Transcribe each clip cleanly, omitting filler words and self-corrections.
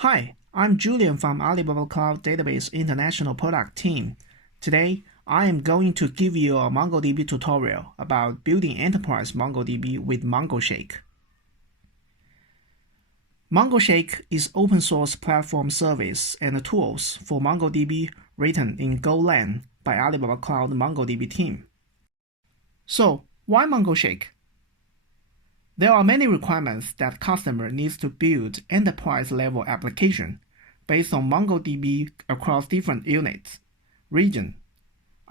Hi, I'm Julian from Alibaba Cloud Database International Product Team. Today, I am going to give you a MongoDB tutorial about building enterprise MongoDB with MongoShake. MongoShake is open source platform service and tools for MongoDB written in golang by Alibaba Cloud MongoDB team. So, why MongoShake? There are many requirements that customer needs to build enterprise-level application based on MongoDB across different units, region,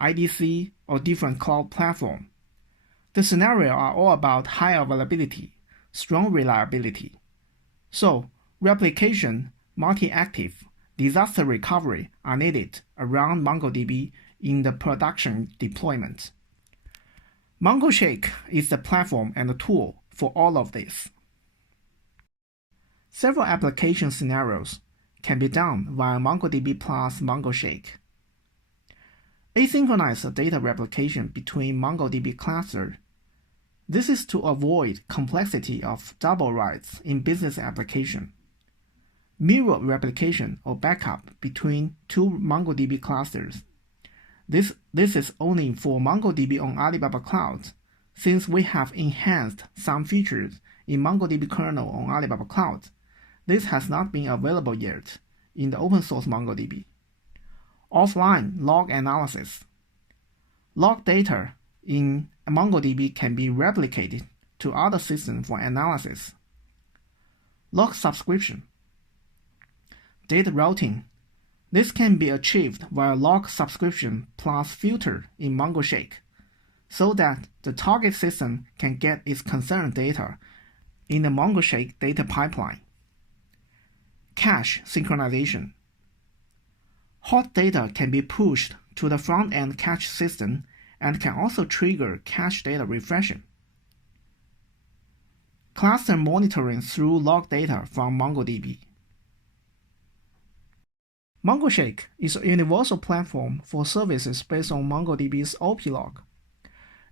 IDC, or different cloud platform. The scenarios are all about high availability, strong reliability. So, replication, multi-active, disaster recovery are needed around MongoDB in the production deployment. MongoShake is the platform and the tool for all of this. Several application scenarios can be done via MongoDB plus MongoShake. Asynchronous data replication between MongoDB clusters. This is to avoid complexity of double writes in business application. Mirror replication or backup between two MongoDB clusters. This is only for MongoDB on Alibaba Cloud, since we have enhanced some features in MongoDB kernel on Alibaba Cloud. This has not been available yet in the open source MongoDB. Offline log analysis. Log data in MongoDB can be replicated to other systems for analysis. Log subscription. Data routing. This can be achieved via log subscription plus filter in MongoShake, so that the target system can get its concerned data in the MongoShake data pipeline. Cache synchronization. Hot data can be pushed to the front-end cache system and can also trigger cache data refreshing. Cluster monitoring through log data from MongoDB. MongoShake is a universal platform for services based on MongoDB's OP-log.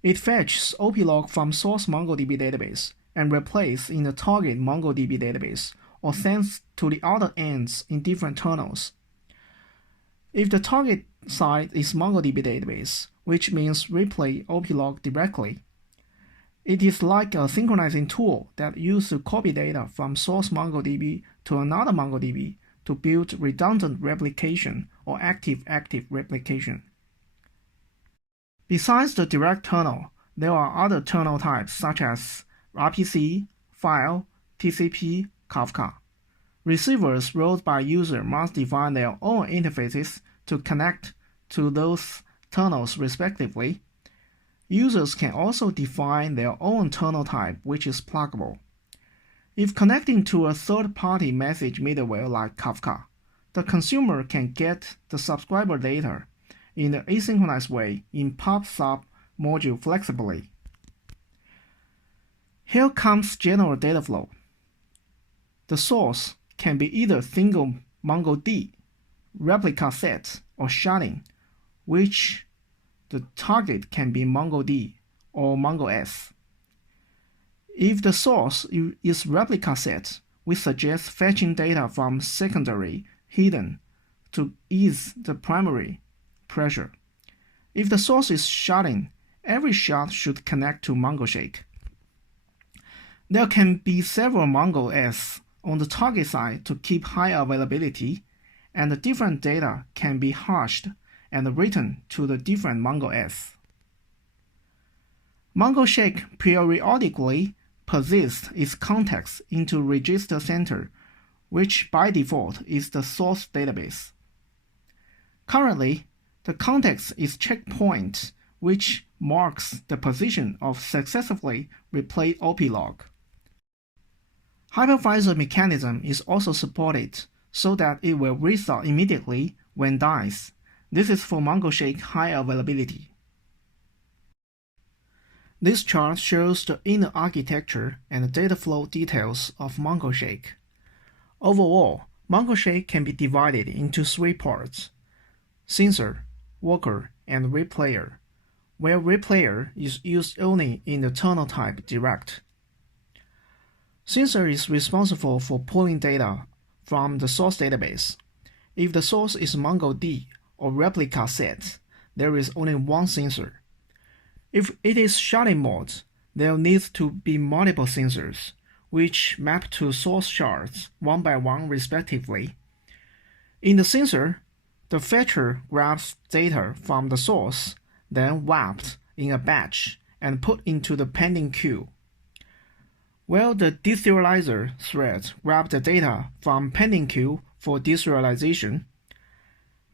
It fetches OP-log from source MongoDB database and replaces in the target MongoDB database or sends to the other ends in different tunnels. If the target side is MongoDB database, which means replay OP-log directly, it is like a synchronizing tool that uses to copy data from source MongoDB to another MongoDB to build redundant replication or active-active replication. Besides the direct tunnel, there are other tunnel types such as RPC, file, TCP, Kafka. Receivers wrote by user must define their own interfaces to connect to those tunnels respectively. Users can also define their own tunnel type, which is pluggable. If connecting to a third-party message middleware like Kafka, the consumer can get the subscriber data in the asynchronous way in pub/sub module flexibly. Here comes general data flow. The source can be either single MongoD, replica set, or sharding, which the target can be MongoD or MongoS. If the source is replica set, we suggest fetching data from secondary hidden to ease the primary pressure. If the source is sharding, every shard should connect to MongoShake. There can be several MongoS on the target side to keep high availability, and the different data can be hashed and written to the different MongoS. MongoShake periodically persists its context into register center, which by default is the source database. Currently, the context is checkpoint, which marks the position of successfully replayed OP-log. Hypervisor mechanism is also supported so that it will restart immediately when dies. This is for MongoShake high availability. This chart shows the inner architecture and data flow details of MongoShake. Overall, MongoShake can be divided into three parts: sensor, worker, and replayer, where replayer is used only in the tunnel type direct. Sensor is responsible for pulling data from the source database. If the source is MongoDB or replica set, there is only one sensor. If it is sharding mode, there needs to be multiple sensors, which map to source shards one by one respectively. In the sensor, the fetcher grabs data from the source, then wrapped in a batch and put into the pending queue, while the deserializer thread grabs the data from pending queue for deserialization.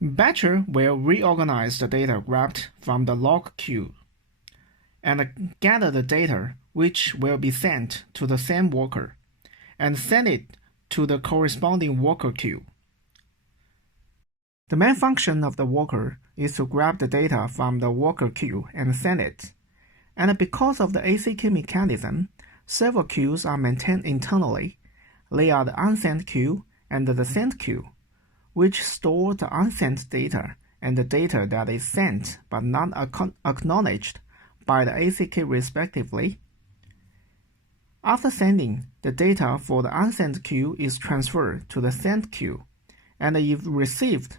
Batcher will reorganize the data grabbed from the log queue and gather the data which will be sent to the same worker and send it to the corresponding worker queue. The main function of the worker is to grab the data from the worker queue and send it. And because of the ACK mechanism, several queues are maintained internally. They are the unsent queue and the sent queue, which store the unsent data and the data that is sent but not acknowledged by the ACK respectively. After sending, the data for the unsent queue is transferred to the sent queue, and if received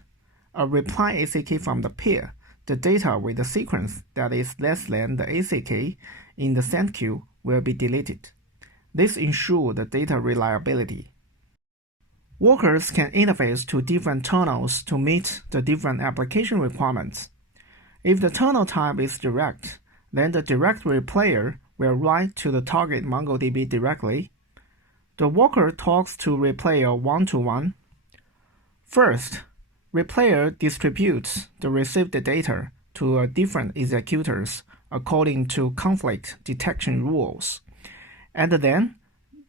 a reply ACK from the peer, the data with the sequence that is less than the ACK in the sent queue will be deleted. This ensures the data reliability. Workers can interface to different tunnels to meet the different application requirements. If the tunnel type is direct, then the directory player will write to the target MongoDB directly. The worker talks to replayer one-to-one. First, replayer distributes the received data to different executors according to conflict detection rules, and then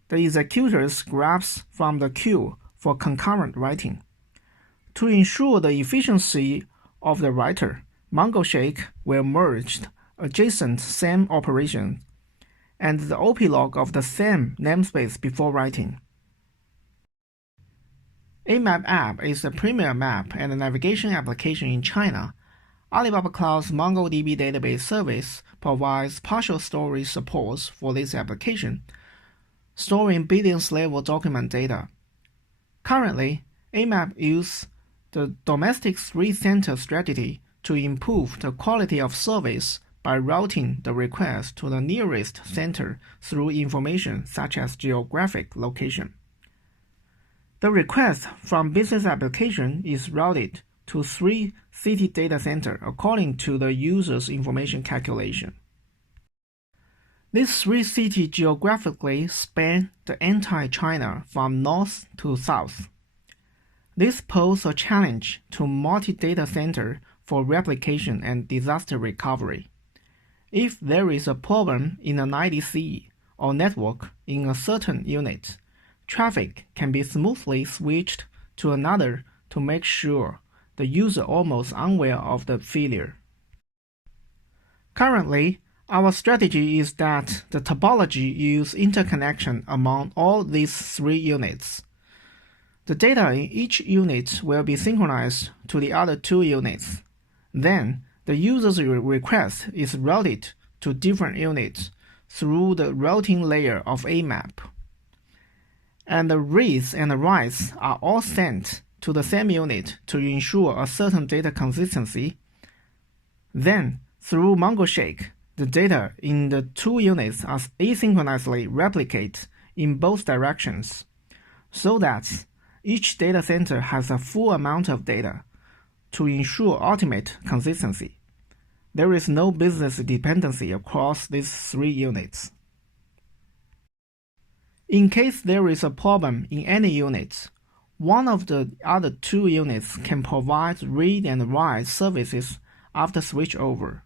the executors grabs from the queue for concurrent writing. To ensure the efficiency of the writer, MongoShake will merge adjacent same operation and the OP log of the same namespace before writing. AMAP app is the premier map and navigation application in China. Alibaba Cloud's MongoDB database service provides partial storage support for this application, storing billions-level document data. Currently, AMAP uses the domestic three-center strategy to improve the quality of service by routing the request to the nearest center through information such as geographic location. The request from business application is routed to 3 city data centers according to the user's information calculation. These 3 cities geographically span the entire China from north to south. This poses a challenge to multi-data center for replication and disaster recovery. If there is a problem in an IDC or network in a certain unit, traffic can be smoothly switched to another to make sure the user almost unaware of the failure. Currently, our strategy is that the topology uses interconnection among all these 3 units. The data in each unit will be synchronized to the other 2 units. Then, the user's request is routed to different units through the routing layer of AMAP. And the reads and the writes are all sent to the same unit to ensure a certain data consistency. Then, through MongoShake, the data in the 2 units are asynchronously replicated in both directions, so that each data center has a full amount of data to ensure ultimate consistency. There is no business dependency across these 3 units. In case there is a problem in any unit, one of the other 2 units can provide read and write services after switchover.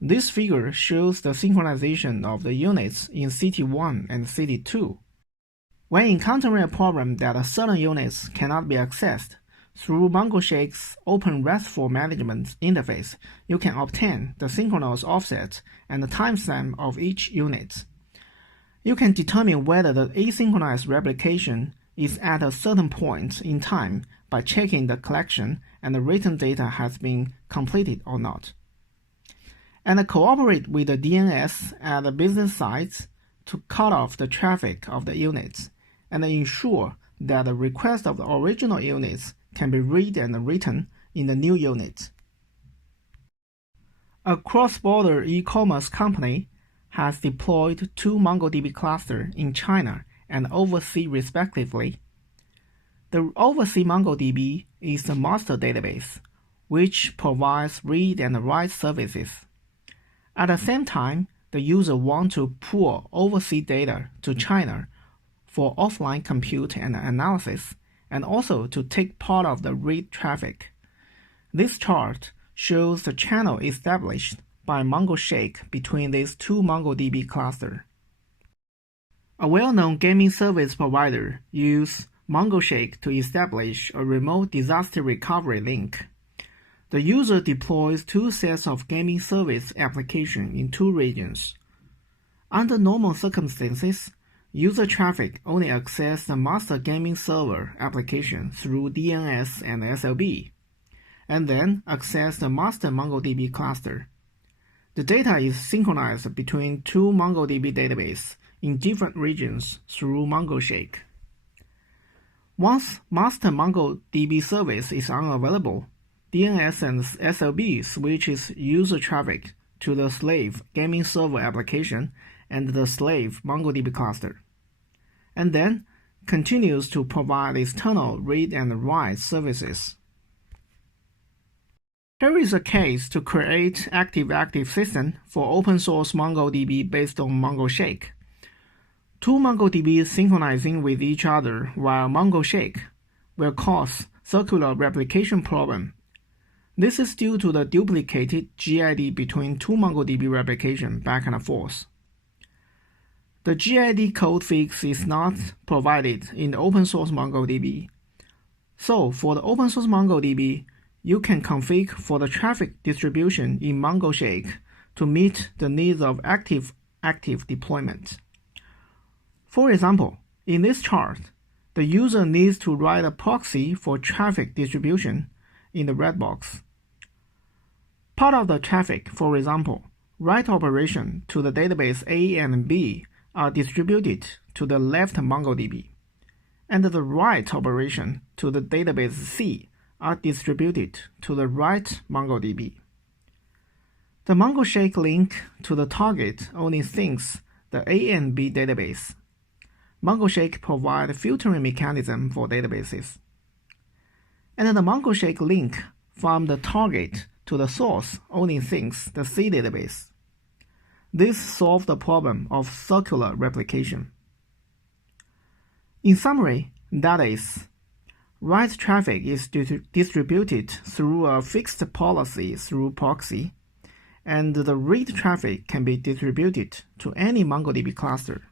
This figure shows the synchronization of the units in City 1 and City 2. When encountering a problem that a certain units cannot be accessed, through MongoShake's Open RESTful Management interface, you can obtain the synchronous offset and the timestamp of each unit. You can determine whether the asynchronous replication is at a certain point in time by checking the collection and the written data has been completed or not. And cooperate with the DNS at the business sites to cut off the traffic of the units and ensure that the request of the original units can be read and written in the new unit. A cross-border e-commerce company has deployed 2 MongoDB clusters in China and overseas respectively. The overseas MongoDB is the master database, which provides read and write services. At the same time, the user wants to pull overseas data to China for offline compute and analysis, and also to take part of the read traffic. This chart shows the channel established by MongoShake between these 2 MongoDB clusters. A well-known gaming service provider uses MongoShake to establish a remote disaster recovery link. The user deploys 2 sets of gaming service applications in 2 regions. Under normal circumstances, user traffic only accesses the master gaming server application through DNS and SLB, and then access the master MongoDB cluster. The data is synchronized between 2 MongoDB databases in different regions through MongoShake. Once master MongoDB service is unavailable, DNS and SLB switches user traffic to the slave gaming server application and the slave MongoDB cluster, and then continues to provide external read and write services. Here is a case to create active-active system for open source MongoDB based on MongoShake. 2 MongoDBs synchronizing with each other via MongoShake will cause circular replication problem. This is due to the duplicated GID between 2 MongoDB replication back and forth. The GID code fix is not provided in the open source MongoDB. So for the open source MongoDB, you can configure for the traffic distribution in MongoShake to meet the needs of active deployment. For example, in this chart, the user needs to write a proxy for traffic distribution in the red box. Part of the traffic, for example, write operation to the database A and B are distributed to the left MongoDB, and the write operation to the database C are distributed to the right MongoDB. The MongoShake link to the target only syncs the A and B database. MongoShake provides filtering mechanism for databases. And the MongoShake link from the target to the source only syncs the C database. This solves the problem of circular replication. In summary, that is, write traffic is distributed through a fixed policy through proxy, and the read traffic can be distributed to any MongoDB cluster.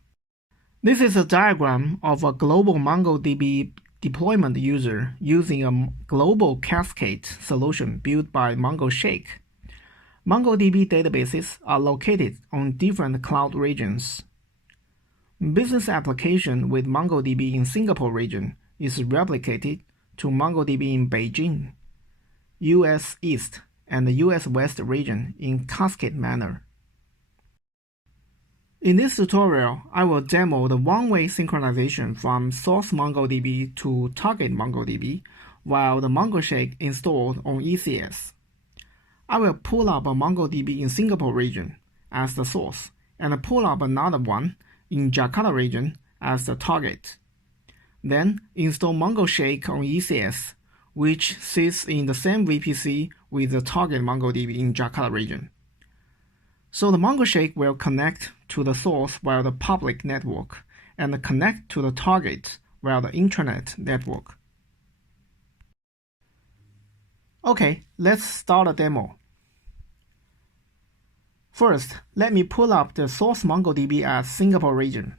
This is a diagram of a global MongoDB deployment user using a global cascade solution built by MongoShake. MongoDB databases are located on different cloud regions. Business application with MongoDB in Singapore region is replicated to MongoDB in Beijing, US East, and the US West region in cascade manner. In this tutorial, I will demo the one-way synchronization from source MongoDB to target MongoDB while the MongoShake installed on ECS. I will pull up a MongoDB in Singapore region as the source and pull up another one in Jakarta region as the target. Then install MongoShake on ECS, which sits in the same VPC with the target MongoDB in Jakarta region. So the MongoShake will connect to the source via the public network and connect to the target via the intranet network. Okay, let's start a demo. First, let me pull up the source MongoDB as Singapore region.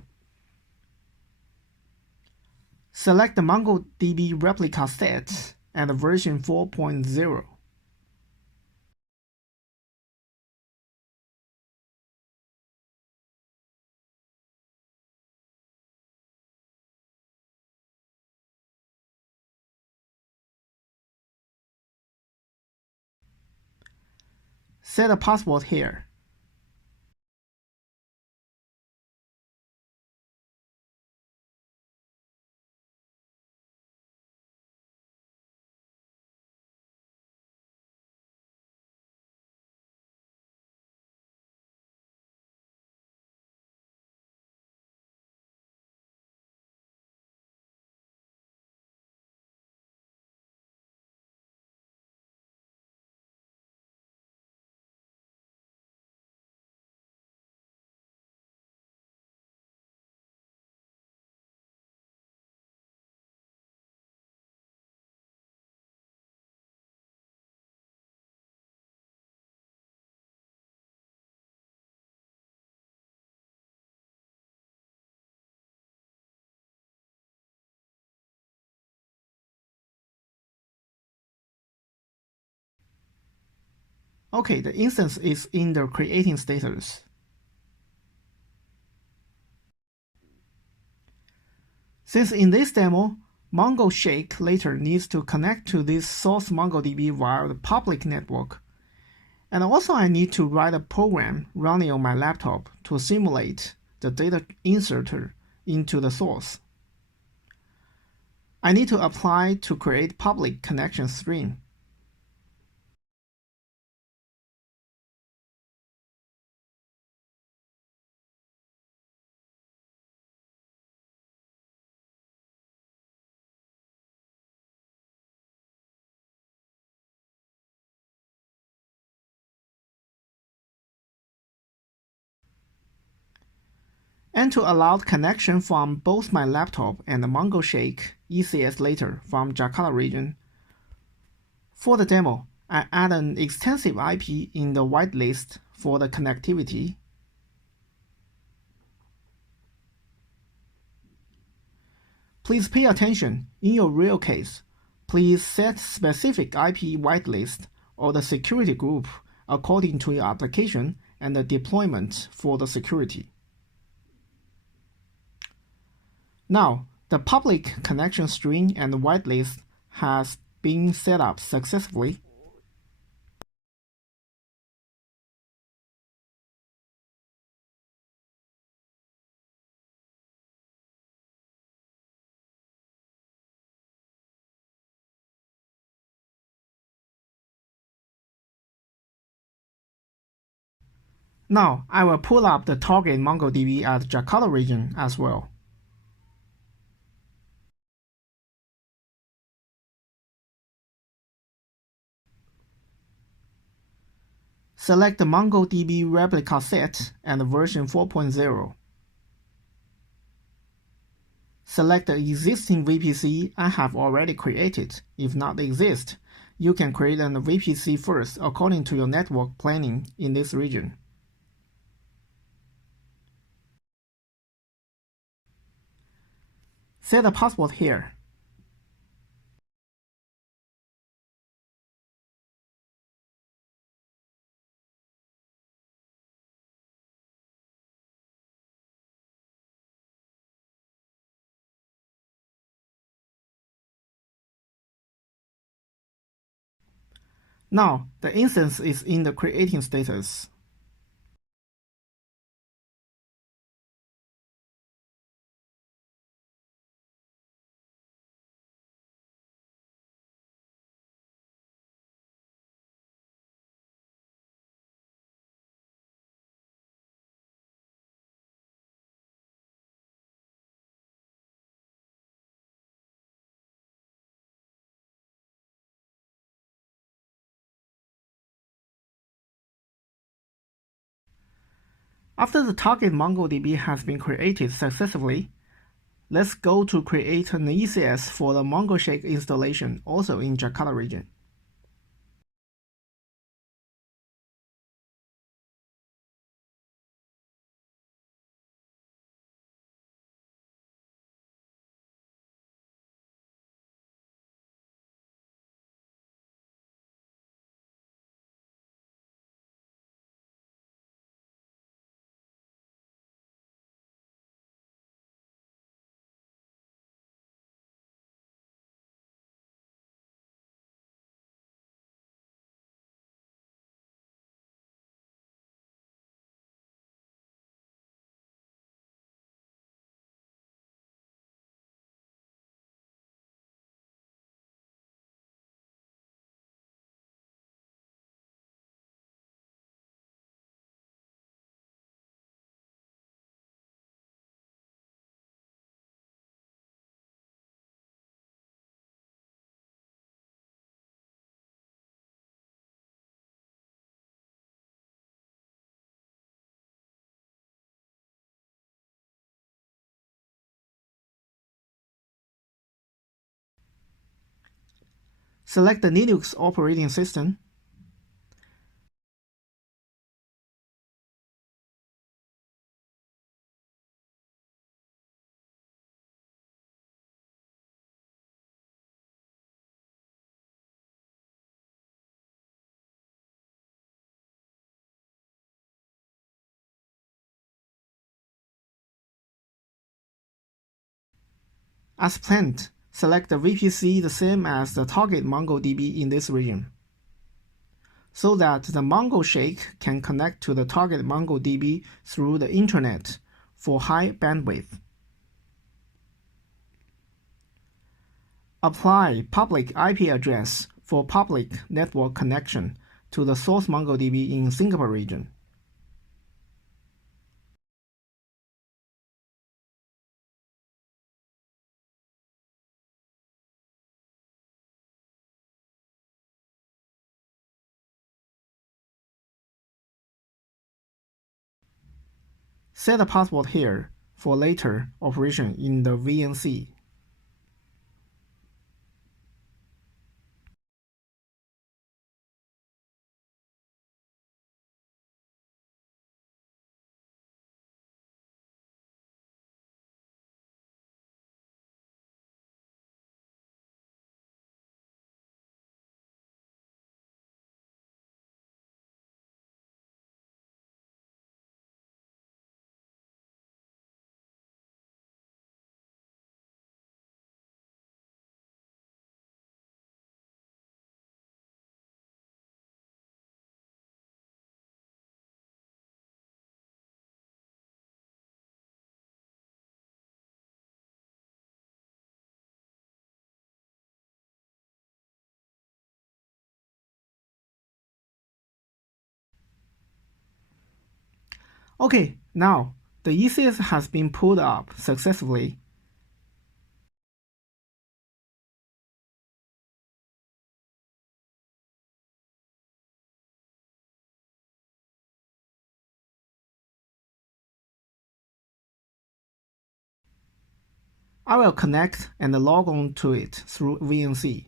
Select the MongoDB replica set and version 4.0. Set a password here. Okay, the instance is in the creating status. Since in this demo, MongoShake later needs to connect to this source MongoDB via the public network. And also I need to write a program running on my laptop to simulate the data inserted into the source. I need to apply to create public connection string. And to allow connection from both my laptop and the MongoShake ECS later from Jakarta region. For the demo, I add an extensive IP in the whitelist for the connectivity. Please pay attention. In your real case, please set specific IP whitelist or the security group according to your application and the deployment for the security. Now, the public connection string and whitelist has been set up successfully. Now, I will pull up the target MongoDB at Jakarta region as well. Select the MongoDB replica set and version 4.0. Select the existing VPC I have already created. If not exist, you can create an VPC first according to your network planning in this region. Set a password here. Now, the instance is in the creating status. After the target MongoDB has been created successfully, let's go to create an ECS for the MongoShake installation also in Jakarta region. Select the Linux operating system. As planned, select the VPC the same as the target MongoDB in this region, so that the MongoShake can connect to the target MongoDB through the internet for high bandwidth. Apply public IP address for public network connection to the source MongoDB in Singapore region. Set a password here for later operation in the VNC. Okay, now the ECS has been pulled up successfully. I will connect and log on to it through VNC.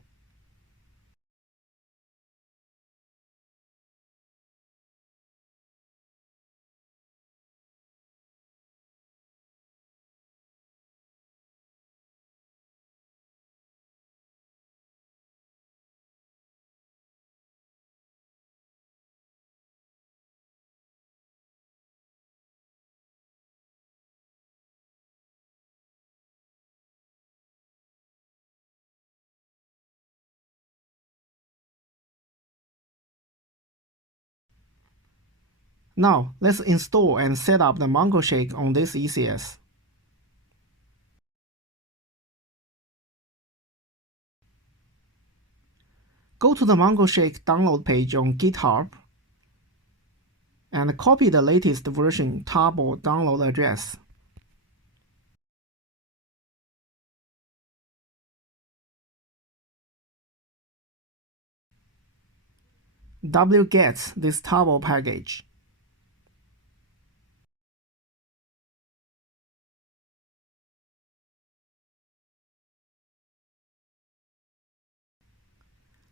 Now, let's install and set up the MongoShake on this ECS. Go to the MongoShake download page on GitHub and copy the latest version tab or download address. wget this table package.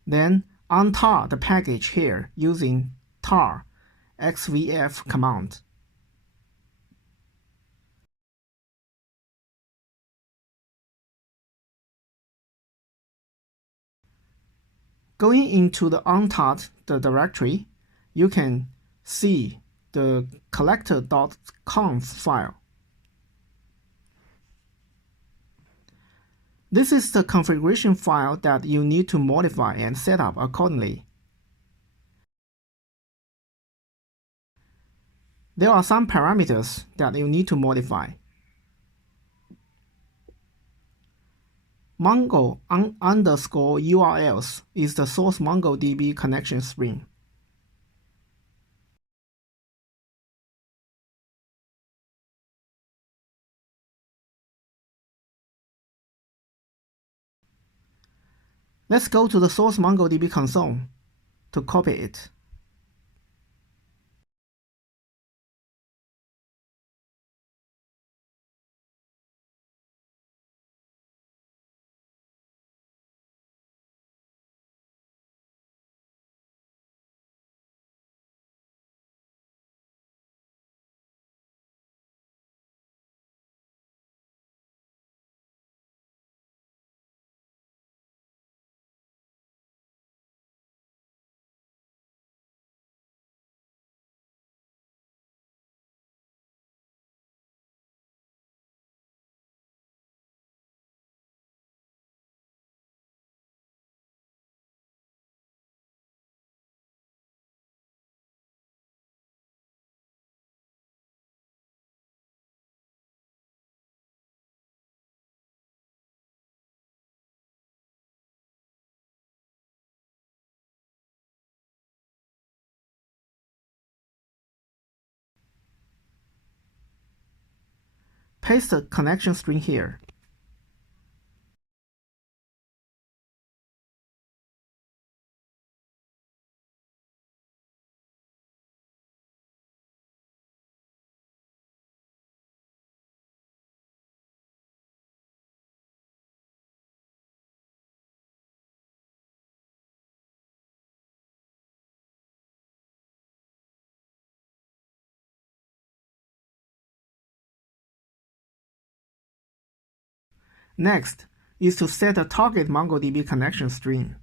Then untar the package here using tar xvf command. Going into the untarred directory, you can see the collector.conf file. This is the configuration file that you need to modify and set up accordingly. There are some parameters that you need to modify. Mongo_URLs is the source MongoDB connection string. Let's go to the source MongoDB console to copy it. paste the connection string here. Next is to set a target MongoDB connection string.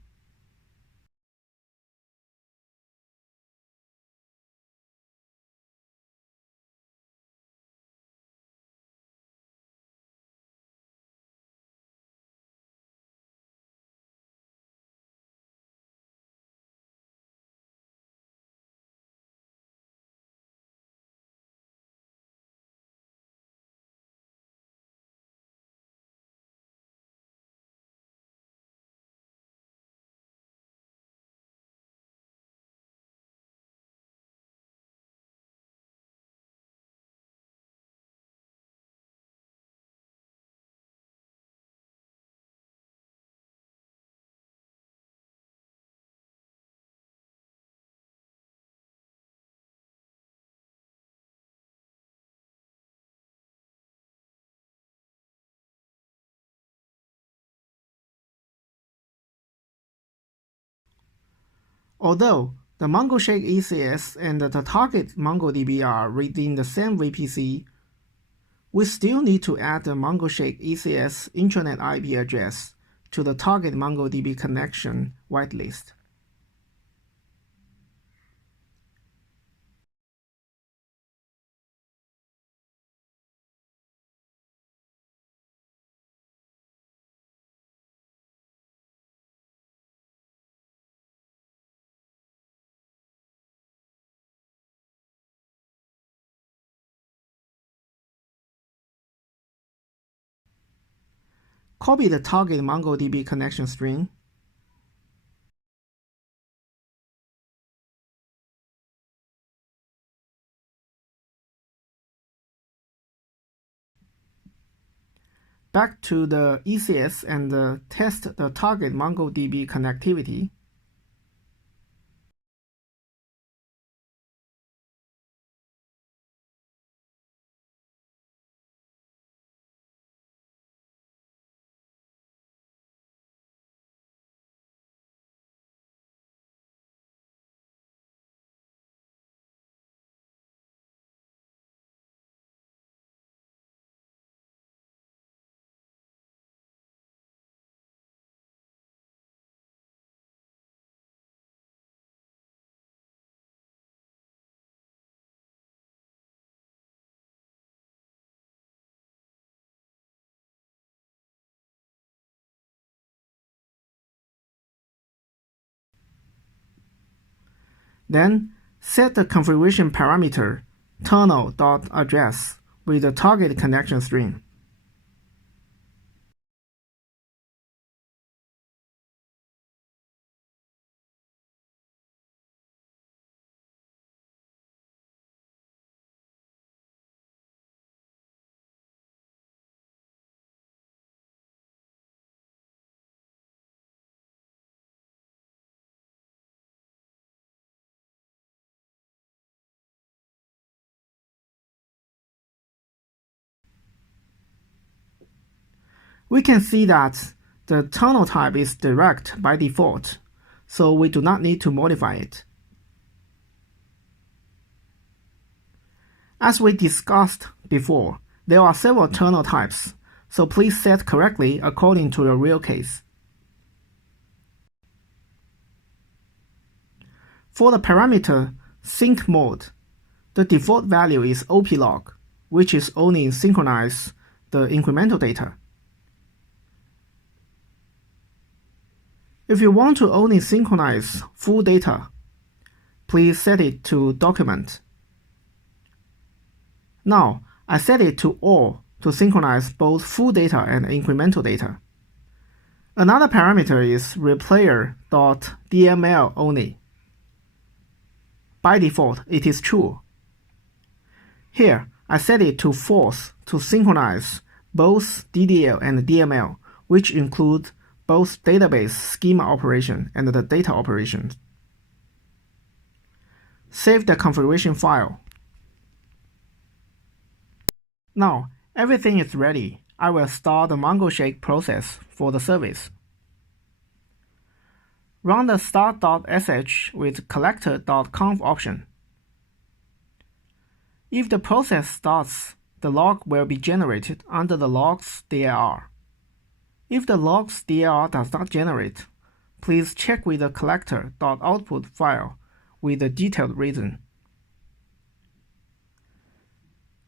Although the MongoShake ECS and the target MongoDB are within the same VPC, we still need to add the MongoShake ECS intranet IP address to the target MongoDB connection whitelist. Copy the target MongoDB connection string. Back to the ECS and test the target MongoDB connectivity. Then set the configuration parameter tunnel.address with the target connection string. We can see that the tunnel type is direct by default, so we do not need to modify it. As we discussed before, there are several tunnel types, so please set correctly according to your real case. For the parameter sync mode, the default value is oplog, which is only synchronize the incremental data. If you want to only synchronize full data, please set it to document. Now, I set it to all to synchronize both full data and incremental data. Another parameter is replayer.dml only. By default, it is true. Here, I set it to false to synchronize both DDL and DML, which include both database schema operation and the data operation. Save the configuration file. Now, everything is ready. I will start the MongoShake process for the service. Run the start.sh with collector.conf option. If the process starts, the log will be generated under the logs dir. If the logs dir does not generate, please check with the collector.output file with the detailed reason.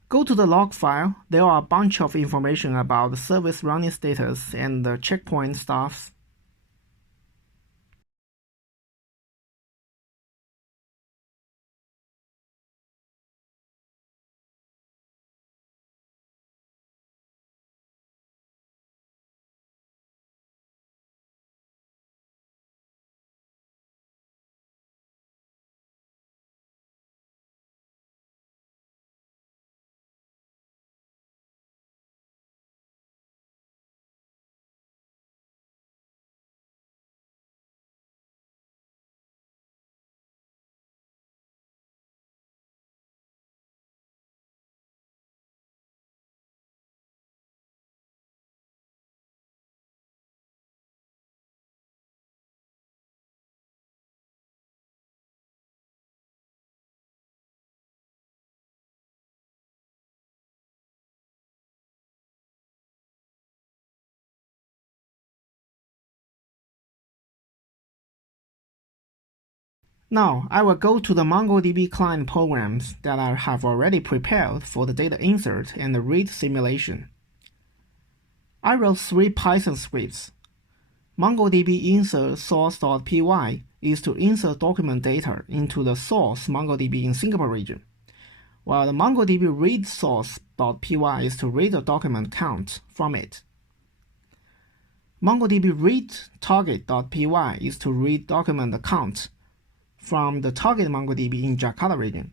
Go to the log file. There are a bunch of information about the service running status and the checkpoint status. Now, I will go to the MongoDB client programs that I have already prepared for the data insert and the read simulation. I wrote 3 Python scripts. MongoDB insert source.py is to insert document data into the source MongoDB in Singapore region, while the MongoDB read source.py is to read the document count from it. MongoDB read target.py is to read document count from the target MongoDB in Jakarta region.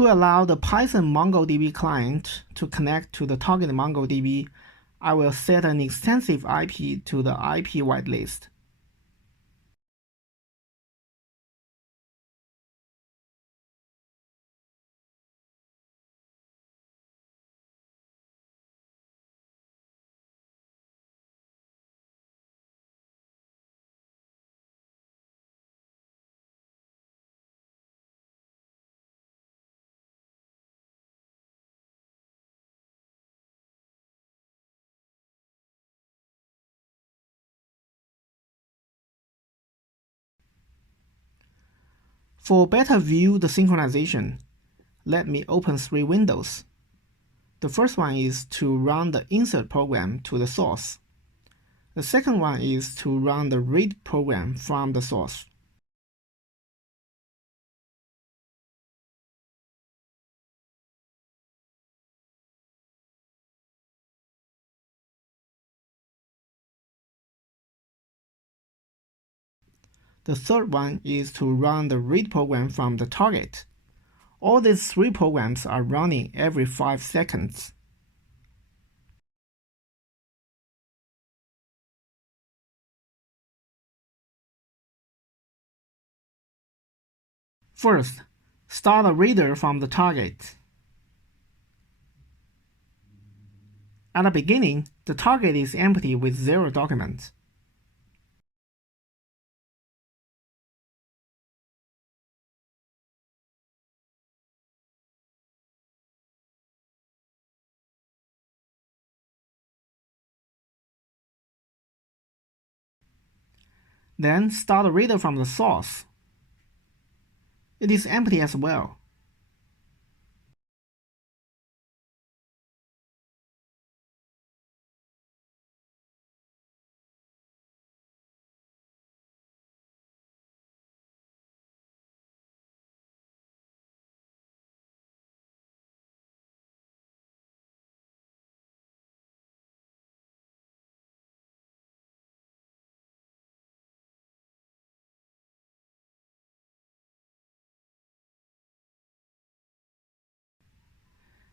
To allow the Python MongoDB client to connect to the target MongoDB, I will set an extensive IP to the IP whitelist. For better view the synchronization, let me open 3 windows. The first one is to run the insert program to the source. The second one is to run the read program from the source. The third one is to run the read program from the target. All these 3 programs are running every 5 seconds. First, start a reader from the target. At the beginning, the target is empty with 0 documents. Then start a reader from the source. It is empty as well.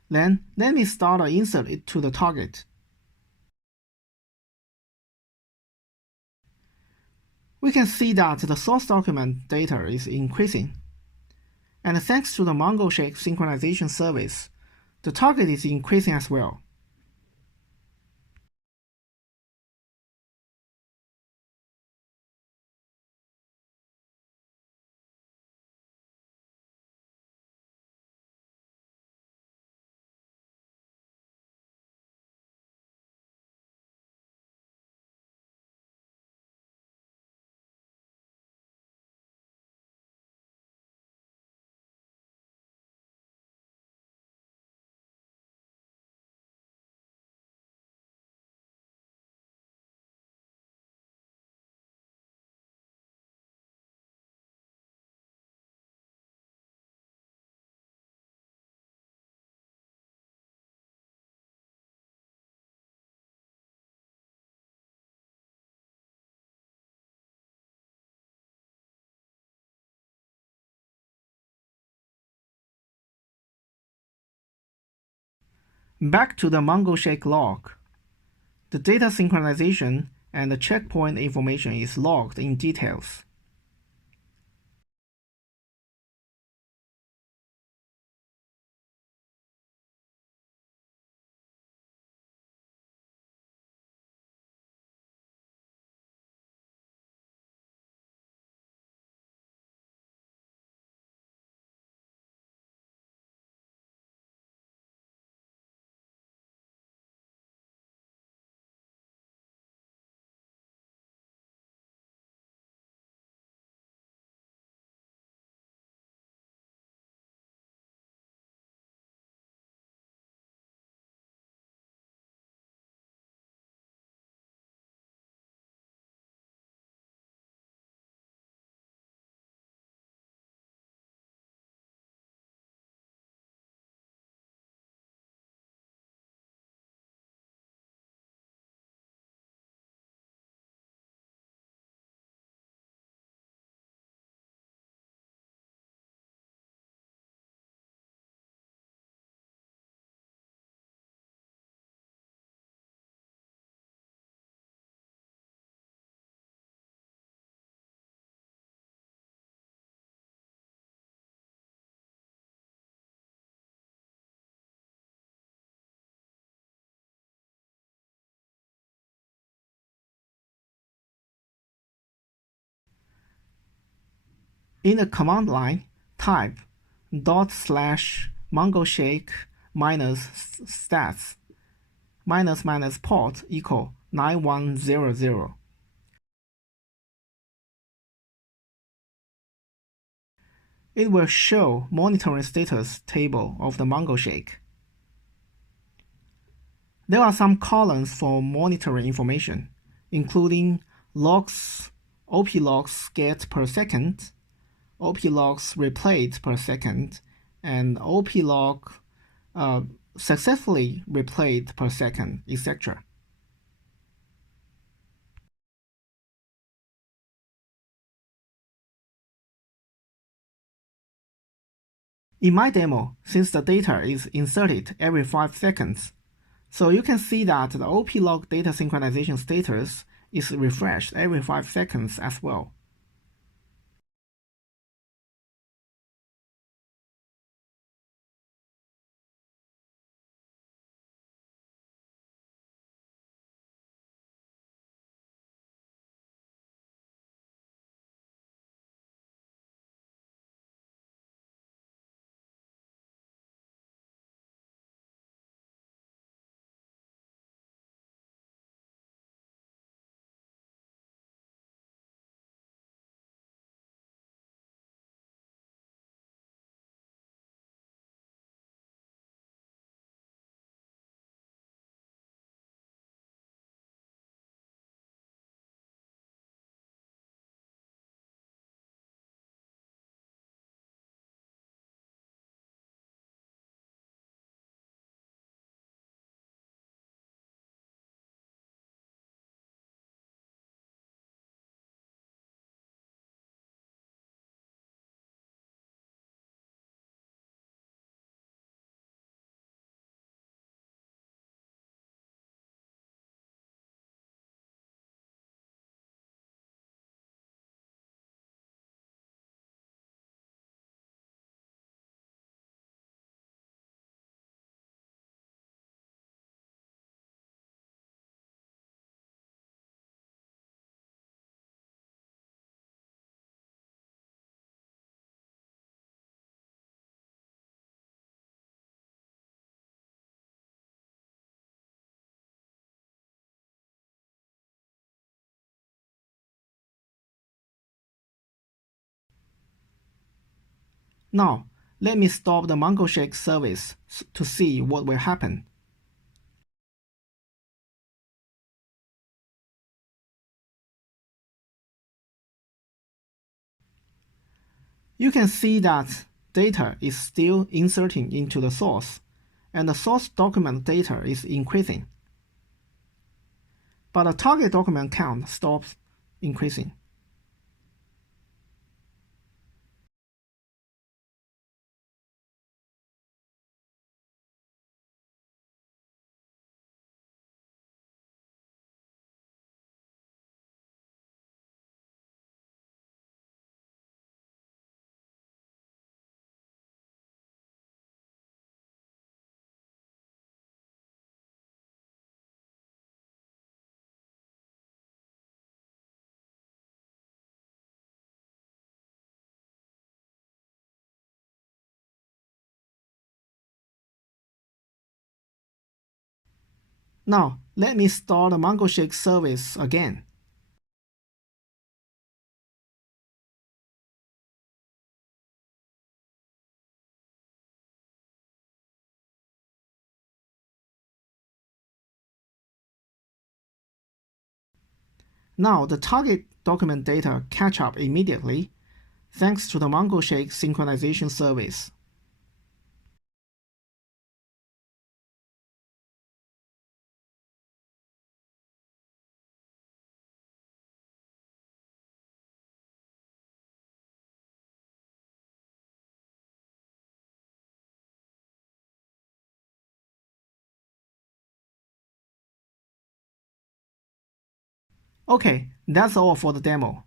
Then let me start and insert it to the target. We can see that the source document data is increasing. And thanks to the MongoShake synchronization service, the target is increasing as well. Back to the MongoShake log. The data synchronization and the checkpoint information is logged in details. In the command line, type /MongoShake -stats --port equal 9100. It will show monitoring status table of the MongoShake. There are some columns for monitoring information, including logs, OP logs get per second, OP logs replayed per second, and OP log successfully replayed per second, etc. In my demo, since the data is inserted every 5 seconds, so you can see that the OP log data synchronization status is refreshed every 5 seconds as well. Now, let me stop the MongoShake service to see what will happen. You can see that data is still inserting into the source, and the source document data is increasing. But the target document count stops increasing. Now, let me start the MongoShake service again. Now, the target document data catch up immediately thanks to the MongoShake synchronization service. Okay, that's all for the demo.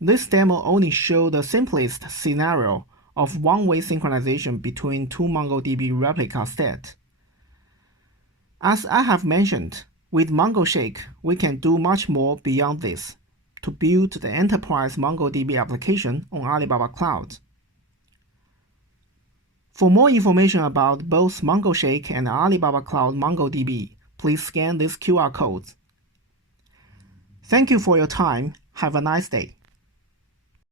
This demo only shows the simplest scenario of one-way synchronization between two MongoDB replica sets. As I have mentioned, with MongoShake, we can do much more beyond this to build the enterprise MongoDB application on Alibaba Cloud. For more information about both MongoShake and Alibaba Cloud MongoDB, please scan this QR code. Thank you for your time. Have a nice day.